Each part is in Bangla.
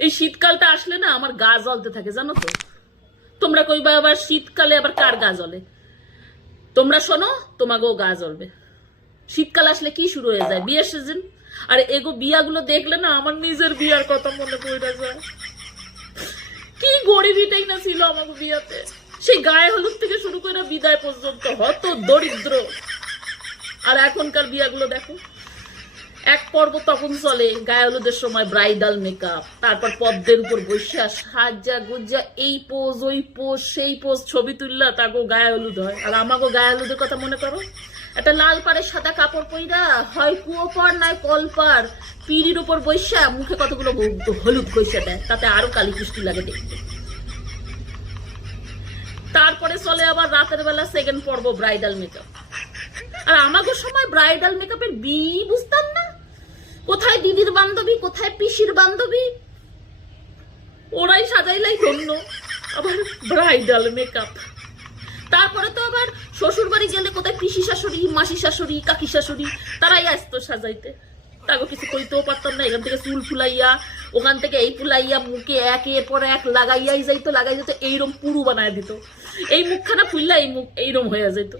এই শীতকালটা আসলে না আমার গা জ্বলতে থাকে, জানো তো। তোমরা কইবা আবার শীতকালে আবার কার গা জ্বলে? তোমরা শোনো, তোমাকেও গা জ্বলবে। শীতকাল আসলে কি শুরু হয়ে যায়? বিয়ের সিজন। আর এগো বিয়াগুলো দেখলে না আমার নিজের বিয়ার কথা মনে পড়ে যায়। কি গরিবিটাই না ছিল আমাকে বিয়াতে। সেই গায়ে হলুদ থেকে শুরু করে বিদায় পর্যন্ত হত দরিদ্র। আর এখনকার বিয়াগুলো দেখো, এক পর্ব তখন চলে গায়ে হলুদের সময় ব্রাইডাল মেকআপ, তারপর পদ্মের উপর বৈশা সাজা গুজা, এই পোজ ওই পোজ সেই পোজ, ছবি তুললা তাকেও গায়ে হলুদ হয়। আর আমাকেও গায়ে হলুদের কথা মনে করো, একটা লাল পাড়ের সাদা কাপড় পইরা, হয় কুয়ো পার নয় কল পার, পিড়ির উপর বৈশা মুখে কতগুলো হলুদ কইসা দেয়, তাতে আরো কালি কুষ্টি লাগে দেখতে। তারপরে চলে আবার রাতের বেলা সেকেন্ড পর্ব ব্রাইডাল মেকআপ। আর আমাকে সময় ব্রাইডাল মেকআপের বি বুঝতাম না, কোথায় দিদির বান্ধবী, কোথায় পিসির বান্ধবী, ওরাই সাজাইলাই ধন্য। আবার ব্রাইডাল মেকআপ। তারপরে তো আবার শ্বশুর বাড়ি গেলে কোথায় পিসি শাশুড়ি, মাসি শাশুড়ি, কাকি শাশুড়ি, তারাই আসতো সাজাইতে। তাকে কিছু কইতেও পারতাম না। এখান থেকে চুল ফুলাইয়া, ওখান থেকে এই ফুলাইয়া, মুখে একের পর এক লাগাইয়াই যাইতো, লাগাই যেত, এইরম পুরু বানায় দিত। এই মুখখানা ফুললা এই মুখ এইরম হয়ে যেত।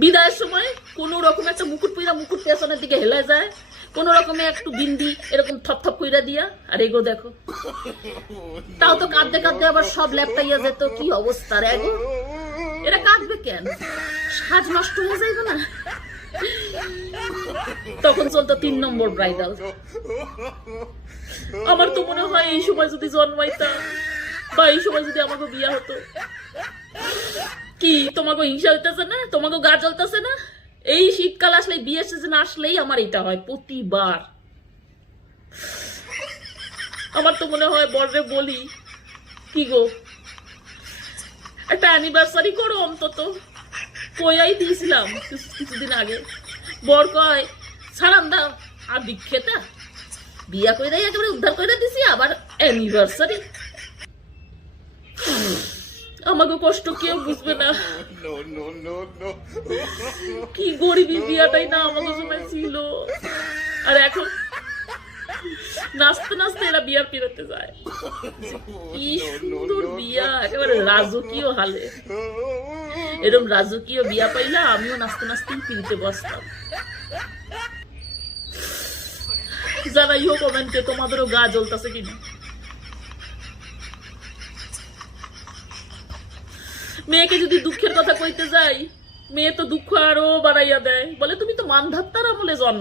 বিদায়ের সময় কোন রকম একটা মুকুট পইরা মুকুট পেছনের দিকে হেলা যায়, কোন রকমে একটু বিন্দি এরকম থপ কইরা দিয়া। আর এগো দেখো, তাও তো কাঁদতে কাঁদতে আবার সব ল্যাপটাইয়া যেত। কি অবস্থা রে এগো, এরা কাঁদবে কেন? সাজ নষ্ট হয়ে যাইবে না? তখন চলতো 3 নম্বর ব্রাইডাল। আমার তো মনে হয় এই সময় যদি জন্মাইতাম, বা এই সময় যদি আমাকে বিয়া হতো। কি তোমাকে হিংসা হইতেছে না? তোমাকে গা জ্বলতেছে না? এই শীতকাল আসলে, বিয়ের সিজন আসলেই আমার এটা হয় প্রতিবার। আমার তো মনে হয় বররে বলি, কি গো একটা অ্যানিভার্সারি করো অন্তত। কইয়াই দিয়েছিলাম কিছুদিন আগে। বর কয় ছাড়ান দাও, আর বিক্ষেতা বিয়া কইরাই একেবারে উদ্ধার করে দিছি, আবার অ্যানিভার্সারি। আমাকে কষ্ট কেউ বুঝবে না। কি গরিবী বিয়াটাই না আমাকে সময় ছিল। আর এখন নাচতে নাচতে এরা বিয়ার পেরোতে যায়। কি সুন্দর বিয়া, একেবারে রাজকীয় হালে। এরকম রাজকীয় বিয়া পাইলা আমিও নাচতে নাচতেই পিড়িতে বসতাম। জানাইও কমেন্টে তোমাদেরও গা জ্বলতেছে কিনা। মেয়েকে যদি দুঃখের কথা কইতে যাই, মেয়ে তো দুঃখ আরো বাড়াইয়া দেয়, বলে তুমি তো মানধাত্তার আমলে জন্ম।